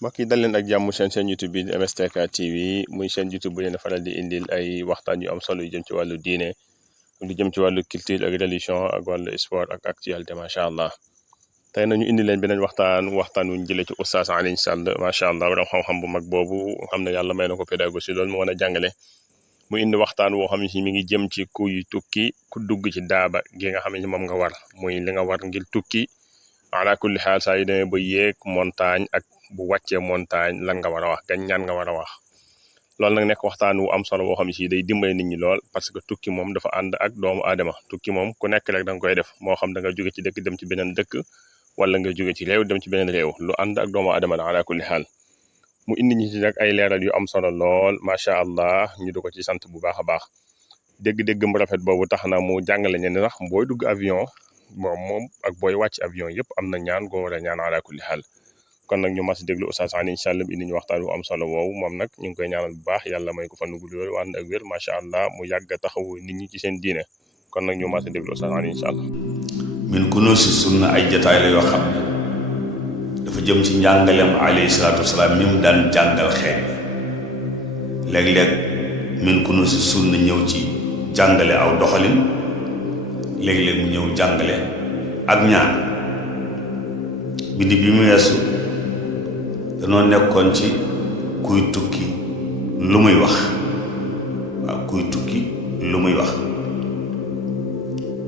mbokk yi dal leen ak jàmm seen YouTube bi di MSTK TV muy seen YouTube bu leen faral di indil ay waxtaan yu am solo yu jëm ci wàllu diine lu jëm ci wàllu culture ak religion ak wàllu sport ak actualité macha allah. tey nañu indi leen beneen waxtaan wuñ jëlee ci Oustaz Alioune Sall macha allah borom xam-xam bu mag boobu xam ne yàlla may na ko pédagogie loolu mu mën a jàngale. mu indi waxtaan woo xam ne si mi ngi jëm ci kuy tukki ku dugg ci daaba gi nga xam ne moom nga war muy li nga war ngir tukki ala kulli xaal saa yu demee ba yéeg montagne ak bu wàccee montagne lan nga war a wax gan ñaan nga war a wax. loolu nag nekk waxtaan wu am solo boo xam ne si day dimbale nit ñi lool parce que tukki moom dafa ànd ak doomu aadama tukki moom ku nekk rek da nga koy def moo xam da nga jóge ci dëkk dem ci beneen dëkk wala nga jóge ci réew dem ci beneen réew lu ànd ak doomu aadama la ala kulli xaal. mu indi ñi ci nag ay leeral yu am solo lool macha allah ñu du ko ci sant bu baax a baax dégg-dégg mu rafet boobu tax na mu jàngale ñenn sax booy dugg avion moom ak booy wàcc avion yëpp am na ñaan goo war a ñaan ala kulli xaal. kon nag ñu mas déglu Oustaz Alioune Sall indi ñu waxtaan bu am solo woowu moom nag ñu ngi koy ñaanal bu baax yàlla may ko fan gu gudd lool ànd ak wér macha allah mu yàgg a taxawu nit ñi ci seen diine kon nag ñu mas déglu Oustaz Alioune Sall. min kunuusi sunna ay jotaay la yoo xam ne dafa jëm ci njàngaleem alayhi salaatu wasalaam mi mu daan jàngal xeet léeg-léeg min kunuusi sunna ñëw ci jàngale aw doxalin léeg-léeg mu ñëw jàngale ak ñaan bind bi mu weesu danoo nekkoon ci kuy tukki lu muy wax waaw kuy tukki lu muy wax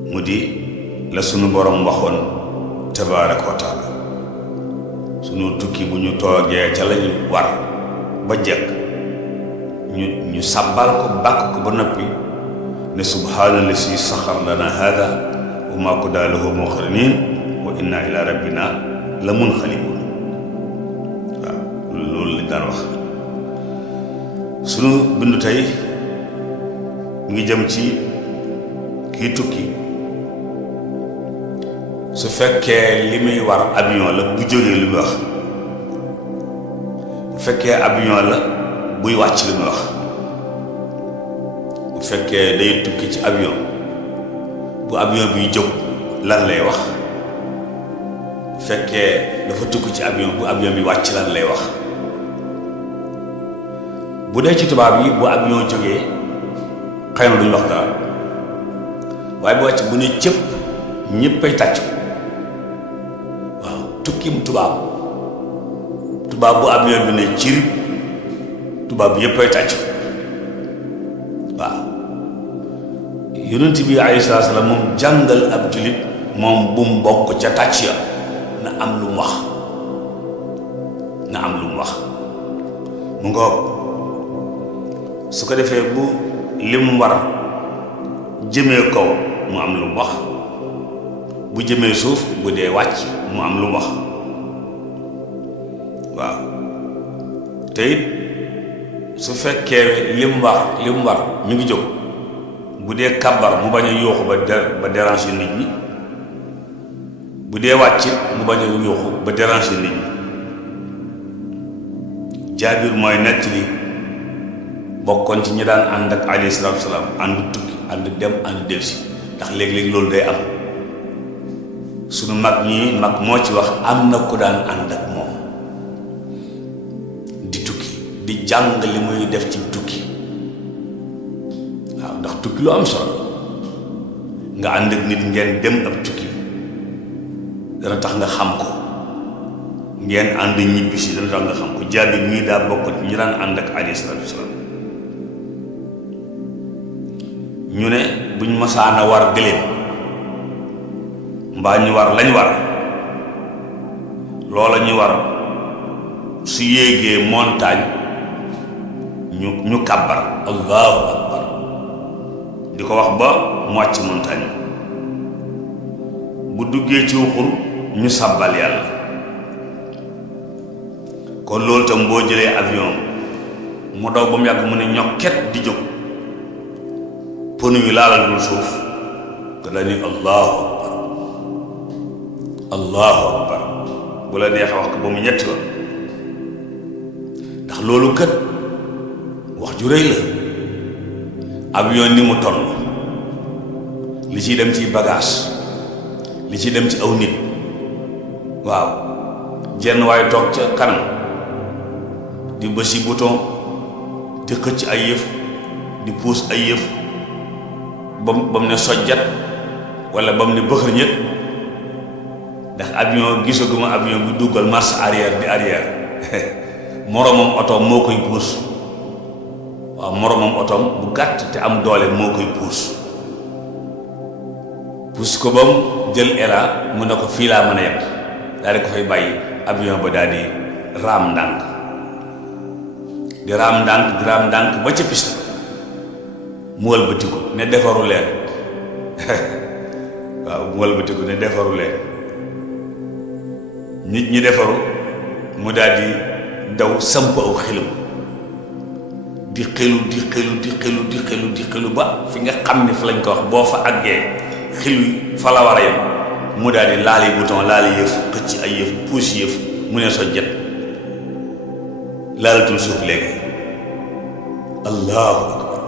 mu di la sunu borom waxoon tabaaraka wa taala sunu tukki bu ñu toogee ca lañu war ba jekk ñu sàbbal ko bàkk ko ba noppi ne subhaana lasi saxar lana hada wa ma kunna lahu muqrinin wa inna ila rabbina la munqalibun waaw loolu lañ daan wax. sunu bindu tey mu ngi jëm ci kii tukki su fekkee li muy war avion la bu jógee li muy wax bu fekkee avion la buy wàcc li muy wax bu fekkee day tukki ci avion bu avion biy jóg lan lay wax bu fekkee dafa tukki ci avion bu avion bi wàcc lan lay wax. bu dee ci tubaab yi bu avion jógee xëy na duñ wax dara waaye bu wàcc bu ne cëpp ñëppay tàcc waaw tukkim tubaab bu avion bi ne cirib tubaab bi yëppay tàcc waaw yonent bi alayhi salaam moom jàngal ab julit moom bu mu bokk ca tàcc ya na am lu mu wax mu ngoog su ko defee bu li mu war jëmee kaw mu am lu mu wax bu jëmee suuf bu dee wàcc mu am lu mu wax waaw te it su fekkee li mu war mi ngi jóg bu dee kàbbar mu bañ a yuuxu ba déranger nit ñi bu dee wàccit mu bañ a yuuxu ba déranger nit ñi. Jaabir mooy nett li bokkoon ci ñi daan ànd ak alayhi salaatu salaam ànd tukki ànd dem ànd delsi ndax léeg-léeg loolu day am sunu mag moo ci wax am na ku daan ànd ak moom di tukki di jàng li muy def ci tukki waaw ndax tukki lu am solo nga ànd ak nit ngeen dem ab tukki dana tax nga xam ko ngeen ànd ñibbisi dana tax nga xam ko. Jaabir mii daa bokkoon ci ñi daan ànd ak alayhi salaatu salaam ñu ne buñ masaana war gëléem mbaa ñu war lañ war loola ñu war su yéegee montagne ñu kàbbar allahu akbar di ko wax ba mu wàcc montagne bu duggee ci xur ñu sàbbal yàlla. kon loolu tam boo jëlee avion mu daw ba mu yàgg mu ne ñokket di jóg pneu yi laalalul suuf nga daal ni allahu akbar bu la neex wax ko ba mu ñetti yoon ndax loolu kat wax ju rëy la avion ni mu toll li ciy dem ci bagage li ciy dem ci aw nit waaw jenn waaye toog ca kanam di bësi bouton di xëcc ay yëf di puus ay yëf ba mu ne sojjat wala ba mu ne bëxër ñët ndax avion gisaguma avion bi duggal marche arrière di arrière moromam otoom moo koy puus waaw moromam otoom bu gàtt te am doole moo koy puus ko ba mu jël élan mu ne ko fii laa mën a yem daal di ko fay bàyyi avion ba daal di raam ndànk di raam ndànk ba ca piste mu wëlbatiku ne defaru leen waaw mu wëlbatiku ne defaru leen nit ñi defaru mu daal di daw samp aw xelum di xelu ba fi nga xam ne fa lañ ko wax boo fa àggee xelu fa la war a yem mu daal di laali bouton laali yëf xëcc ay yëf puus yëf mu ne so jet laalatul suuf léegi allahu akbar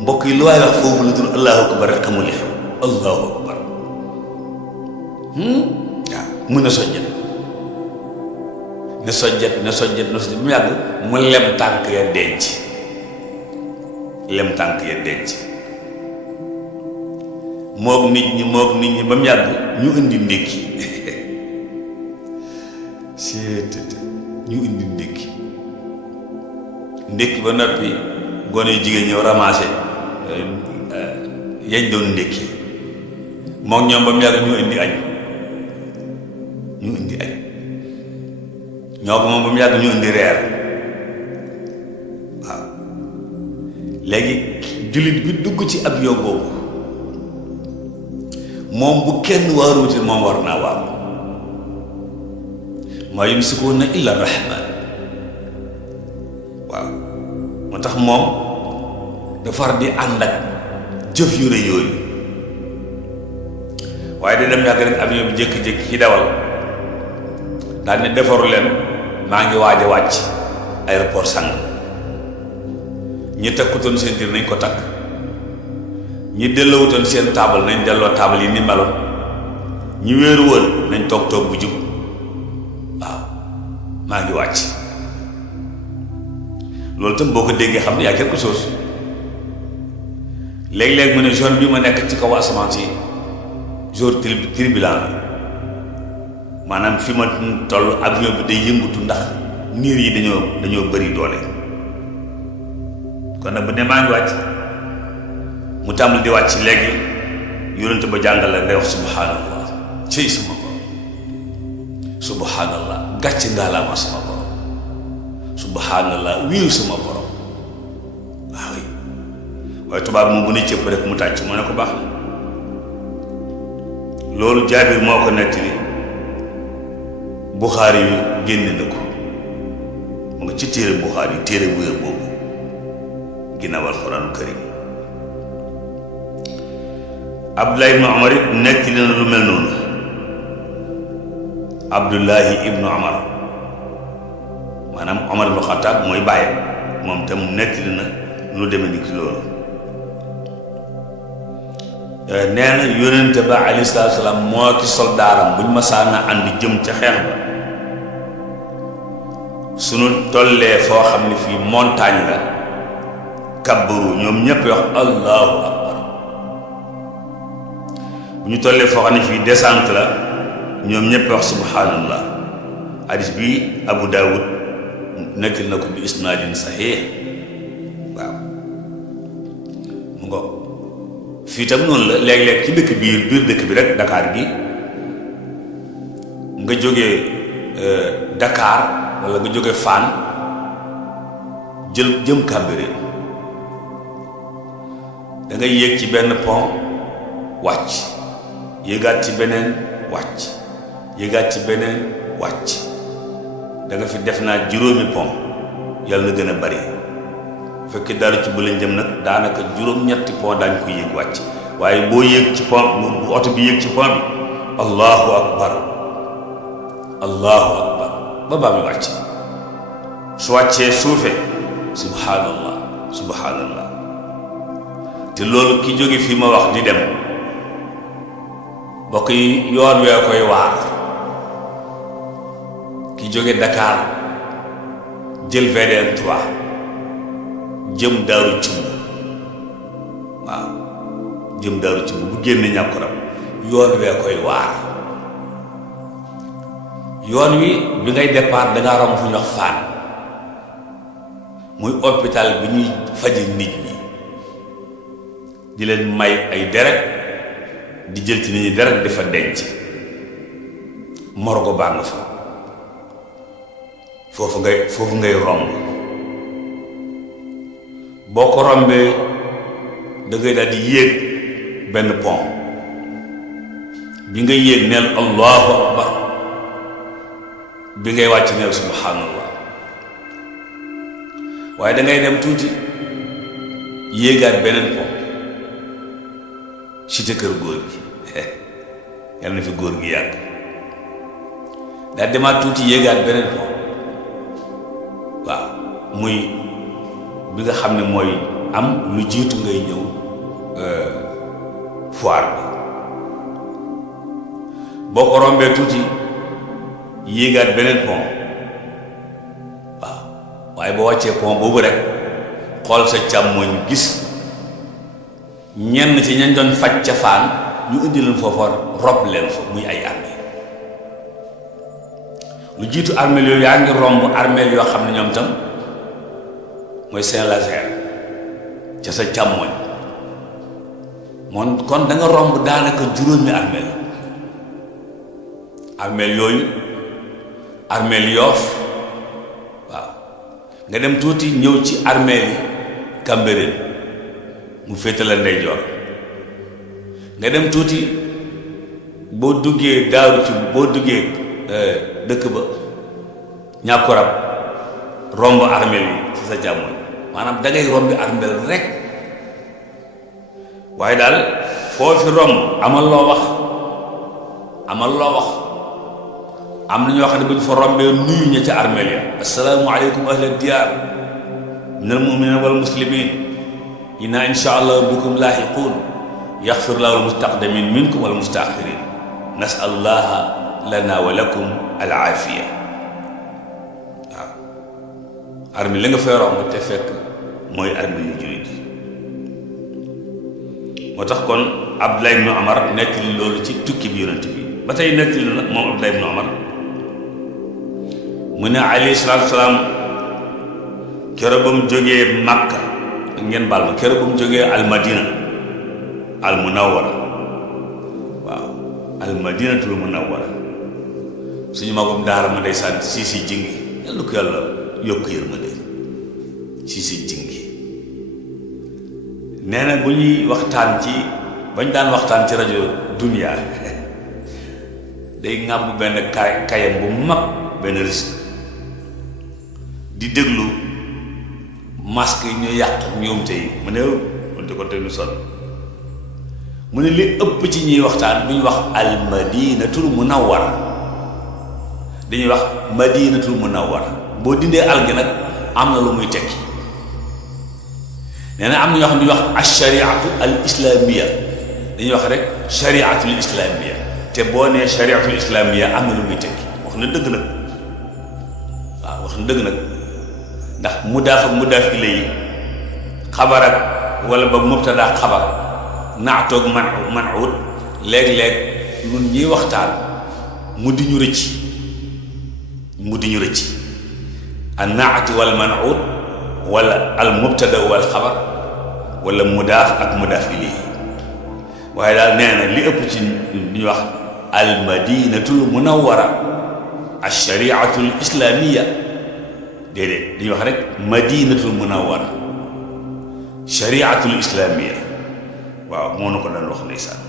mbokk yi lu waay wax foofu la dul allahu akbar rek xamul li xew allahu akbar waaw mu ne sojjet ne sojjet mu yàgg mu lem tànk ya denc moog nit ñi ba mu yàgg ñu indi ndékki ñu indi ndékki ba noppi gone yu jigéen ñëw ramassé yañ doon ndékki moom ñoom ba mu yàgg ñu indi añ ñoo ko moom ba mu yàgg ñu indi reer waaw léegi jullit bi dugg ci avion boobu moom bu kenn waaruuti moom war naa waaru maa yumsikuuna illa rahman waaw moo tax moom dafar di ànd ak jëf yu rëy yooyu waaye da dem yàgg rek avion bi jékki-jékki ci dawal daal ne defaru leen maa ngi waaj a wàcc aéroport sang ñi takkutoon seen tir nañ ko takk ñi delloowutoon seen taabal nañ delloo taabal yi ni meloon ñi wéeru woon nañ toog bu jub waaw maa ngi wàcc loolu tam boo ko déggee xam ne yaa quelque chose léeg-léeg mu ne zone bi ma nekk ci kaw asamaan si jour turbulent la maanaam fi ma toll avion bi day yëngutu ndax niir yi dañoo bëri doole kon nag bu ne maa ngi wàcc mu tàmbali di wàcc léegi yonent ba jàngal la ngay wax subhanallah cëy sama borom subhanallah gàcc ngaalaama sama borom subhanallah wiiw sama borom waaw waaye tubaab moom bu ne cëpp rek mu tàcc mu ne ko baax na loolu Jaabir moo ko nettali Buxaari yu génne na ko mu nga ci téere Buxaari yu téere bu wér boobu ginnaaw alxuraanu karim Abdullahi ibnu Umar it nettali na lu mel noonu Abdullahi ibnu Umar maanaam Umar ibnu Xattaab mooy bàyyam moom tam nettali na lu deme ni ki loolu nee na yónnente ba alayhi salaatu salaam moo ki soldaaram buñ masaana ànd jëm ca xeex ba suñu tollee foo xam ne fii montagne la kabbaru ñoom ñépp wax allahu akbar bu ñu tollee foo xam ne fii descente la ñoom ñépp wax subhanallah hadis bi Abu Daawud nettali na ko bi isnaadin saxiix waaw mu ngo fii tam noonu la léeg-léeg ci dëkk biir dëkk bi rek Dakar gi nga jógee Dakar walla nga jógee Fann jëm Cambérène da ngay yéeg ci benn pont wàcc yéegaat ci beneen wàcc yéegaat ci beneen wàcc da nga fi def naa juróomi pont yàlla na gën a bari fekkee dalu ci bu leen jëm nag daanaka juróom-ñetti pont daañ ko yéeg wàcc waaye boo yéeg ci pont bu oto bi yéeg ci pont bi allahu akbar ba baa mi wàcc su wàccee suufe subhanallah te loolu ki jóge fii ma wax di dem mbokk yi yoon wee koy waar ki jóge Dakar jël VDN 3 jëm Daaru Cumb waaw jëm Daaru Cumb bu génn Ñàkkurab yoon wee koy waar yoon wi bi ngay départ dangaa romb fu ñu wax Fann muy hôpital bi ñuy faje nit ñi di leen may ay deret di jël ci nit ñi deret di fa denc morgo baa nga fa foofu ngay romb boo ko rombee da ngay daal di yéeg benn pont bi ngay yéeg neel allahu akbar bi ngay wàcc neel subhanallah waaye da ngay dem tuuti yéegaat beneen pont cité kër góor gi yàlla na fi góor gi yàgg daa demaat tuuti yéegaat beneen pont waaw muy bi nga xam ne mooy am lu jiitu ngay ñëw foire bi boo ko rombee tuuti yéegaat beneen pont waaw waaye boo wàccee pont boobu rek xool sa càmmoñ gis ñenn ci ñañ doon faj ca Fann ñu indi leen foofa rob leen fa muy ay armée lu jiitu armeel yooyu yaa ngi romb armeel yoo xam ne ñoom tam mooy Saint-Lazare ca sa càmmoñ moom kon da nga romb daanaka juróomi armeel yooyu armeel Yoof waaw nga dem tuuti ñëw ci armeel yi Cambérène mu féete la ndeyjoor nga dem tuuti boo duggee Daaru ci boo duggee dëkk ba Ñàkkurab romb armeel yi ci sa càmmoñ maanaam dangay rombi armeel rek waaye daal foo fi romb amal loo wax am na ñoo xam ne bu ñu fa rombee nuyu ña ca armeel ya assalaamu aleykum ahla diyaar minal mu'miniina wal muslimiin inna insha allah bikum laahiquun yaxfir lahu almustaqdimin minkum wal mustaaxirin nasalullaha lana wa lakum al aafiya waaw armée la nga fay romb te fekk mooy armée yu jullit moo tax kon Abdullah ibn Umar nekk li loolu ci tukki bi yonent bi ba tey nekk li nag moom Abdullah ibn Umar mu ne alayhi salaatu salaam keroog ba mu jógee Makka ngeen baal ma keroog ba mu jógee almadina al munawwara waaw almadinatul munawwara suñu magum daara ma ndeysaan si jingi yàlla ko yàlla yokk yërmande si jingi nee na bu ñuy waxtaan ci bañ daan waxtaan ci rajo Dunia day ŋàbb benn kayam bu mag benn risque di déglu masque yi ñu yàq ñoom tey mu ne di ko tey lu sonn mu ne li ëpp ci ñuy waxtaan bu ñu wax almadinatul munawwara dañuy wax madinatul munawwara boo dindee al gi nag am na lu muy tekki nee na am na ñoo xam ne ñuy wax ashariatu al islamia dañuy wax rek shariatul islamia te boo nee shariatul islamia am na lu muy tekki wax na dëgg nag waaw wax na dëgg nag ndax mudaaf ak mudaaf ilay xabar ak wala ba mubtada xabar naatoog man'ut léeg-léeg ñun ñuy waxtaan mu di ñu rëcc an naati wal man'ut wala al mubtada wal xabar wala mudaaf ak mudaaf ilay waaye daal nee na li ëpp ci ñuy wax al madinatul munawwara al shariatul islamia déedéet dañuy wax rek madinatul munawwara shariatul islamia waaw moo na ko daan wax ndeysaan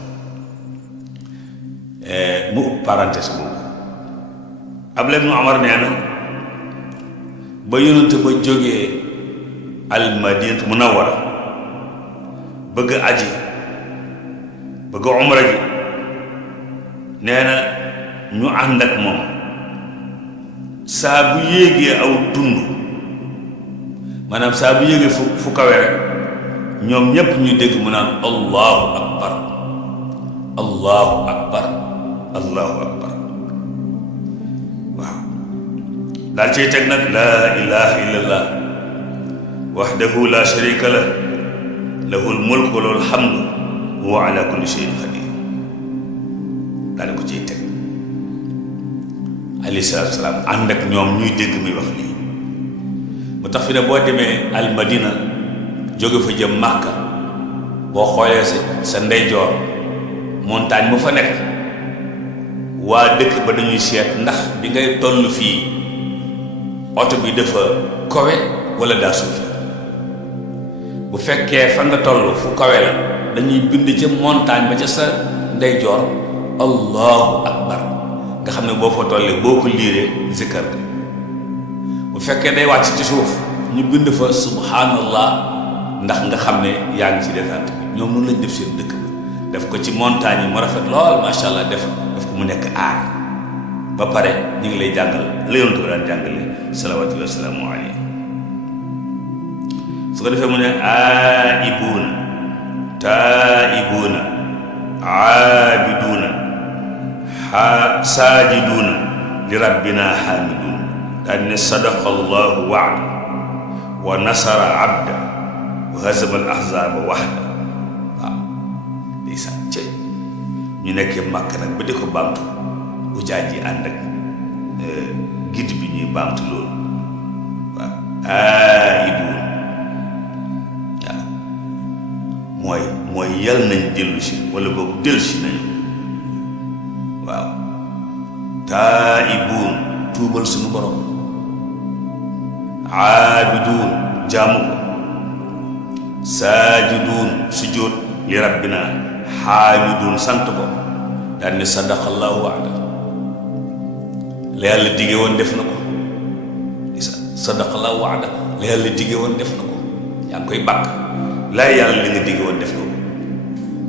mu parenthèse boobu Abdullah ibn Umar nee na ba yonente ba jógee al madinatul munawwara bëgg aji bëgg umra ji nee na ñu ànd ak moom saa bu yéegee aw tund maanaam saa bu yéegee fu kawe rek ñoom ñépp ñu dégg mu naan allahu akbar allahu akbar allahu akbar waaw daal ciy teg nag laa ilaha illallah wahdahu la sharika lah lahul mulku wa lahul hamdu wa huwa ala kulli shay'in qadir daal ko ciy teg alayhi salaatu salaam ànd ak ñoom ñuy dégg muy wax lii mu tax fi ne boo demee al madina jóge fa jëm Màkka boo xoolee sa ndeyjoor montagne mu fa nekk waa dëkk ba dañuy seet ndax bi ngay toll fii oto bi dafa kawe wala daa suufe bu fekkee fa nga toll fu kawe la dañuy bind ca montagne ba ca sa ndeyjoor allahu akbar nga xam ne boo fa tollee boo ko liiree zikkar ga bu fekkee day wàcc ci suuf ñu bind fa subhanallah ndax nga xam ne yaa ngi ci descente bi ñoom mun lañ def seen dëkk bi def ko ci montagne yi mu rafet lool macha allah def ko mu nekk aar ba pare ñu ngi lay jàngal la yonent bi daan jàngale salawaatullahi wa salaamu alayhi su ko defee mu ne aaibuuna taaibuuna aabiduuna saajiduuna li rabbina xaamiduun daal ne sadaqa allahu waada wa nasara abda wa hazama al ahzaba waxda waaw ndeysaan cey ñu nekkee màkk nag ba di ko baamtu ujaaj yi ànd ak gid bi ñuy baamtu loolu waaw aaibuun waaw mooy yal nañ dellu si wala boobu dellu si nañu waaw taa'ibuun tuubal suñu borom aabiduun jaamu ko saajiduun sujjóot li rabbina xaamiduun sant ko daal ne sadaqallahu wa'da la yàlla dige woon def na ko sadaqallahu wa'da la yàlla dige woon def na ko yaa ngi koy bàkk laa yàlla li nga dige woon def na ko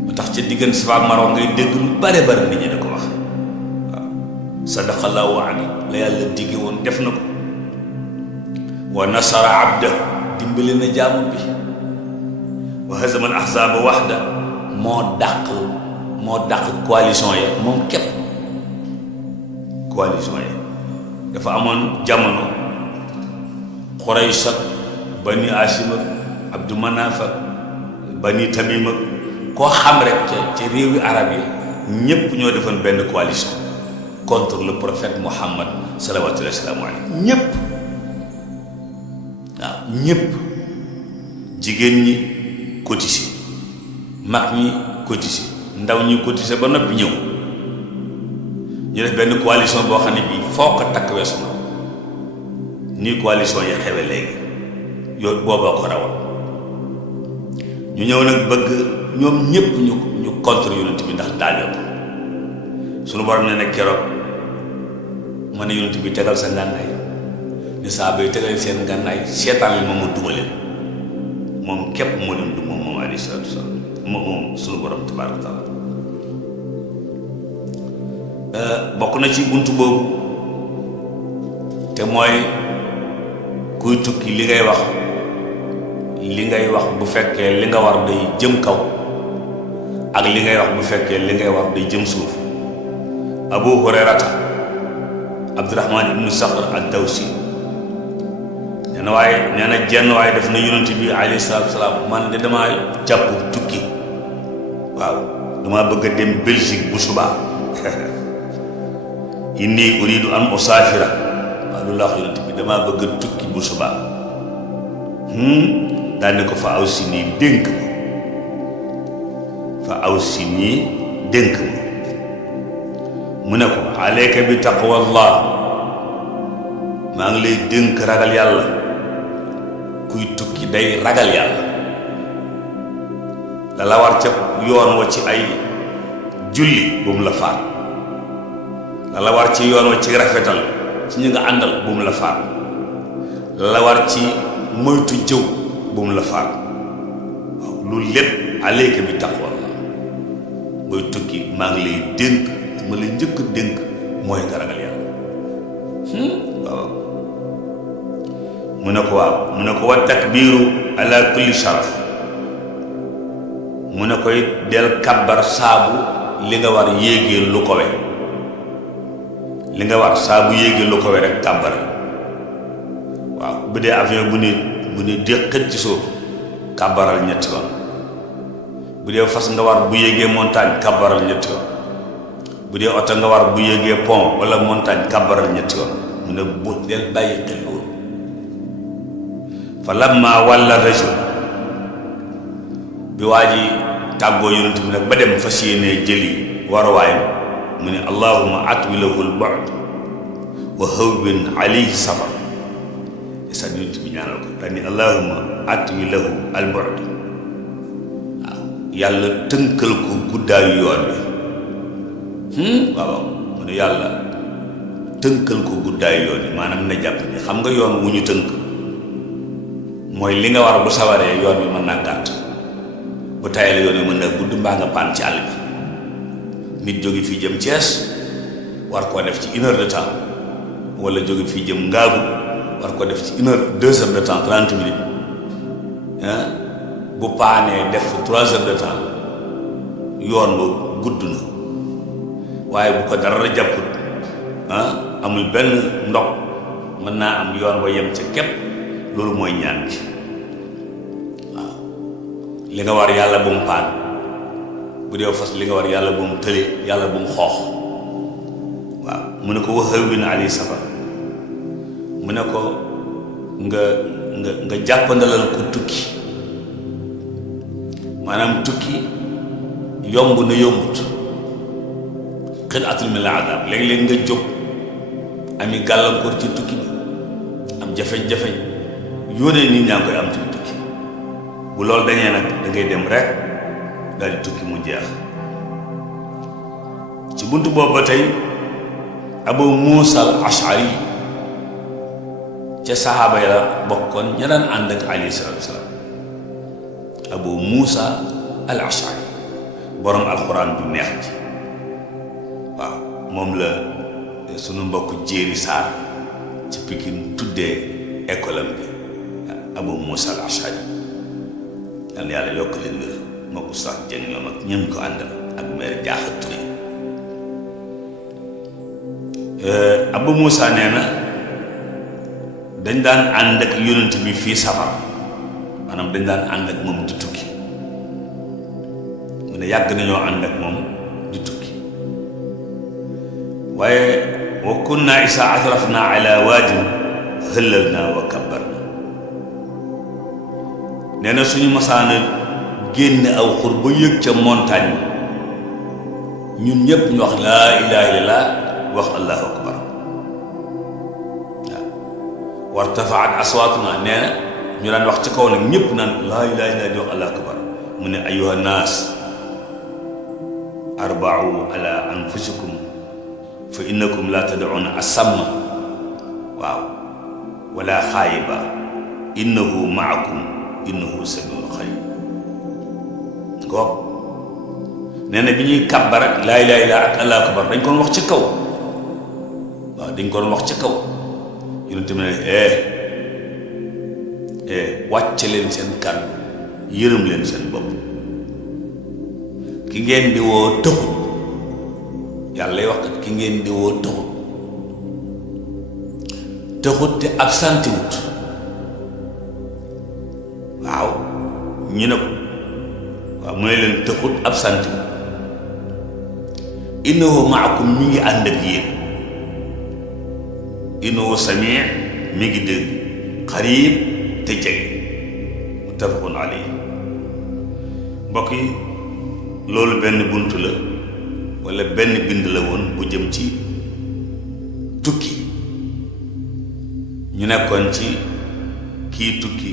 ba tax ca diggante Safa ak Marwa ngay dégg lu bare bare nit ñi da ko wax waaw sadaqallahu wa'da la yàlla dige woon def na ko wa nasara abda dimbali na jaamu bi wa hazama al ahzaba waxda moo dàq coalition ya moom képp coalition ya dafa amoon jamono Quraysh ak Bani Hashim ak Abdu Manaf ak Bani Tamim ak koo xam rek ca réewi arab yi ñépp ñoo defoon benn coalition contre le prophète Muhammad salawatullahi wa salaamu alayhi ñépp waaw ñépp jigéen ñi cotisé mag ñi cotisé ndaw ñi cotisé ba noppi ñëw ñu def benn coalition boo xam ne bii foo ko takk weesu na nii coalition yi xewe léegi yow boobaa ko rawal ñu ñëw nag bëgg ñoom ñépp ñu contre yonent bi ndax daajoo ko suñu borom ne nag keroog ma ne yonent bi tegal sa ngànnaay ni saaba yi tegal seen ngànnaay seetaan li moom mu duma leen moom képp moo leen duma moom alayhi salaatu wasalaam moom suñu borom tabaaraka taala bokk na ci buntu boobu te mooy kuy tukki li ngay wax bu fekkee li nga war day jëm kaw ak li ngay wax bu fekkee li ngay war day jëm suuf Abu Hurayrata Abdurahman ibnu Saxr ad-Dawsi nee na jenn waaye def na yonent bi alayhi salaatu wasalaam man de damaa jàpp tukki waaw damaa bëgg a dem Belgique bu subaa inni uridu an usaafira waaw loolu laa wax yonent bi damaa bëgg a tukki bu subaa daal ne ko fa aw si nii dénk ma mu ne ko alayka bi taqwallah maa ngi lay dénk ragal yàlla kuy tukki day ragal yàlla la la war ca yoon wa ci ay julli bu mu la faat la la war ci yoon wa ci rafetal ci ñi nga àndal bu mu la faat la la war ci moytu jëw bu mu la faat waaw loolu lépp alayka bi taqwallah booy tukki maa ngi lay dénk ma la njëkk dénk mooy nga ragal yàlla waaw mu ne ko waaw mu ne ko wa takbiiru ala kulli sharaf mu ne koy del kabbar saabu li nga war yéegee lu kowe li nga war saabu yéegee lu kowe rek kabbar waaw bu dee avion bu ne déqat ci suuf kàbbaral ñetti yoon bu dee fas nga war bu yéegee montagne kàbbaral ñetti yoon bu dee oto nga war bu yéegee pont wala montagne kàbbaral ñetti yoon mu ne bu del bàyyi xel loolu fa lamma walla rajul bi waa ji tàggoo yonent bi nag ba dem fas yéenee jëli waruwaayam mu ne allahumma atwi lahu al-bu'd wa hawwin alayhi safar isa yonent bi ñaanal ko daal ni allahumma atwi lahu al-bu'd waaw yàlla tënkal ko guddaayu yoon bi waaw mu ne yàlla tënkal ko guddaayu yoon bi maanaam na jàpp ni xam nga yoon wu ñu tënk mooy li nga war bu sawaree yoon bi mën naa gàtt bu tayee la yoon bi mën naa gudd mbaa nga paan ci àll bi nit jóge fii jëm Thiès war koo def ci 1 heure de temps wala jóge fii jëm Ngaabu war ko def ci 1 heure 2 heures de temps 30 minutes bu paanee def 3 heures de temps yoon ba gudd na waaye bu ko dara jàpput amul benn ndox mën naa am yoon ba yem ca képp loolu mooy ñaan gi waaw li nga war yàlla bu mu paan bu dee fas li nga war yàlla bu mu tële yàlla bu mu xoox waaw mu ne ko wahawwin alayhi safar mu ne ko nga jàppandalal ko tukki maanaam tukki yomb na yombut xil'atun min al-'adab léeg-léeg nga jóg ami gàllankoor ci tukki bi am jafe-jafe yónnee nit ñaa ngi koy am ci tukki bu loolu dañee nag da ngay dem rek daal di tukki mu jeex ci buntu boobu ba tey Abu Muusa al-Ash'ari ca saxaaba ya la bokkoon ña daan ànd ak alayhi salaatu wa salaam Abu Muusa al-Ash'ari borom alxuraan bu neex ji waaw moom la sunu mbokk Jéeri Saar ci Pikine tuddee école am bi Abu Muusa al-Ash'ari yal na yàlla yokk leen wér moo ko sax jëng ñoom ak ñëm ko àndal ak maire Jaaxa Ture Abu Muusa nee na dañ daan ànd ak yonent bi fii safar maanaam dañ daan ànd ak moom di tukki mu ne yàgg nañoo ànd ak moom di tukki waaye wa kunna isa atrafna ala waadin hëllalna wa kabbarna nee na suñu masaana génn aw xur ba yëg ca montagne ñun ñëpp ñu wax laa ilaha illallah wax allahu akbar waaw wartafaat aswaatuna nee na ñu daan wax ci kaw nag ñëpp naan laa ilaha illallah di wax allahu akbar mu ne ayuha naas arba'u ala anfusikum fa innakum la tad'una asamma waaw wala xaayiba innahu maakum innahu samiun xarib ngoog nee na bi ñuy kàbbar laa ilaaha illa ak allahu akbar dañ ko doon wax ci kaw waaw dañ ko doon wax ci kaw yonent bi ne wàcce leen seen kàddu yërëm leen seen bopp ki ngeen di woo tëxut yàlla lay wax kat ki ngeen di woo tëxut te absenté wut waaw ñu ne ko waaw mu ne leen tëxut absenté wut innahu maakum mi ngi ànd ak yéen innahu samii mi ngi dégg xariib te jege muttafaqun alayhi mbokk yi loolu benn bunt la walla benn bind la woon bu jëm ci tukki ñu nekkoon ci kii tukki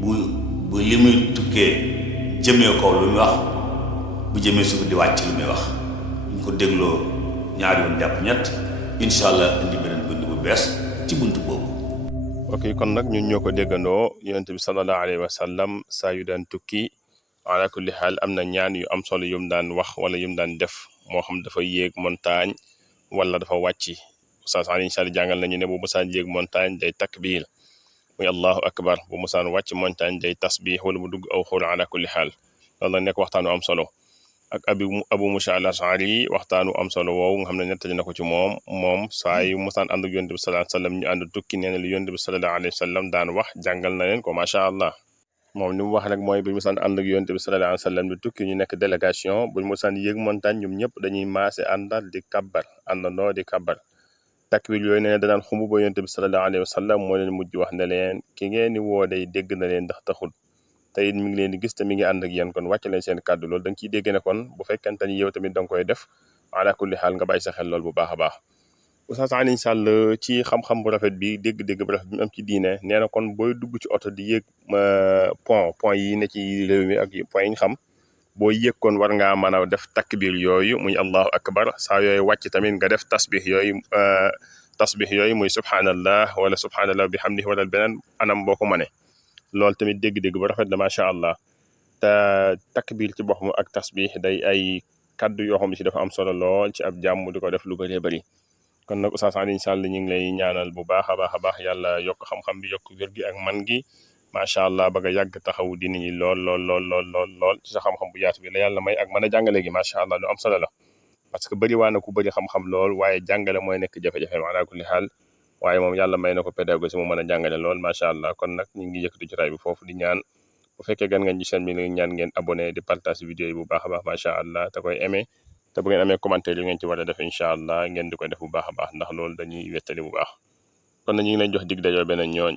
bu li muy tukkee jëmee kaw lu muy wax bu jëmee suuf di wàcc lu muy wax ñu ko dégloo ñaari yoon jàpp ñett incha allah indi beneen bind bu bees ci bunt boobu. ok kon nag ñun ñoo ko déggandoo yonent bi sallallahu alayhi wa sallam saa yu daan tukki ala kulli xaal am na ñaan yu am solo yum daan wax wala yum daan def moo xam dafa yéeg montagne wala dafa wàcci Oustaz Alioune Sall jàngal nañu ne bu musaan yéeg montagne day takbir muy allahu akbar bu musaan wàcc montagne day tasbih wala bu dugg aw xur ala kulli xaal loolu la nekk waxtaanu am solo ak abu Musa al Ashari waxtaanu am solo woowu nga xam ne nettali na ko ci moom saa yu musaan ànd ak yonent bi sallallahu alayhi wa sallam ñu ànd tukki nee na lu yonent bi sallallahu alayhi wa sallam daan wax jàngal na leen ko macha allah. moom li mu wax rek mooy bu ñu musaan ànd ak yonent bi sallallahu alayhi wa sallam di tukki ñu nekk délégation bu ñu musaan yéeg montagne ñoom ñëpp dañuy maase àndal di kabbar àndandoo di kabbar takbir yooyu nee na danaan xumb ba yonent bi sallallahu alayhi wa sallam moo leen mujj wax ne leen ki ngeen di woo day dégg na leen ndax taxul te it mi ngi leen di gis te mi ngi ànd ak yéen kon wàcc leen seen kàddu loolu da nga ciy dégg ne kon bu fekkente ni yow tamit da nga koy def ala kulli xaal nga bàyyi sa xel lool bu baax a baax. Oustaz Alioune Sall ci xam-xam bu rafet bi dégg-dégg bu rafet bi mu am ci diine nee na kon booy dugg ci oto di yéeg point yi ne ci réew mi ak point yi ñu xam boo yéeg kon war ngaa mën a def takbir yooyu muy allahu akbar saa yooyu wàcc tamit nga def tasbih yooyu muy subhanallah wala subhanallah bi hamdihi wala beneen anam boo ko mënee loolu tamit dégg-dégg bu rafet la macha allah te takbir ci boppam ak tasbih day ay kaddu yoo xam ne si dafa am solo lool ci ab jàmm di ko def lu bëree bëri. kon nag Oustaz Alioune Sall ñu ngi lay ñaanal bu baax a baax yàlla yokk xam-xam bi yokk wér gi ak man gi macha allah ba nga yàgg taxawu dina ñi lool ci sa xam-xam bu yaatu bi la yàlla may ak mën a jàngale gi macha allah lu am solo la. parce que bëri waa na ku bëri xam-xam lool waaye jàngale mooy nekk jafe-jafe ala kulli xaal waaye moom yàlla may na ko pédagogie mu mën a jàngale lool macha allah kon nag ñu ngi yëkkati jotaay bi foofu di ñaan bu fekkee gan ngeen ci chaîne bi ñaan ngeen abonné di partage vidéo yi bu baax a baax macha allah te koy aimé te bu ngeen amee commentaire yu ngeen ci war a def incha allah ngeen di ko def bu baax a baax ndax loolu dañuy wettali bu baax kon na ñu ngi leen jox dig dajoo beneen ñoon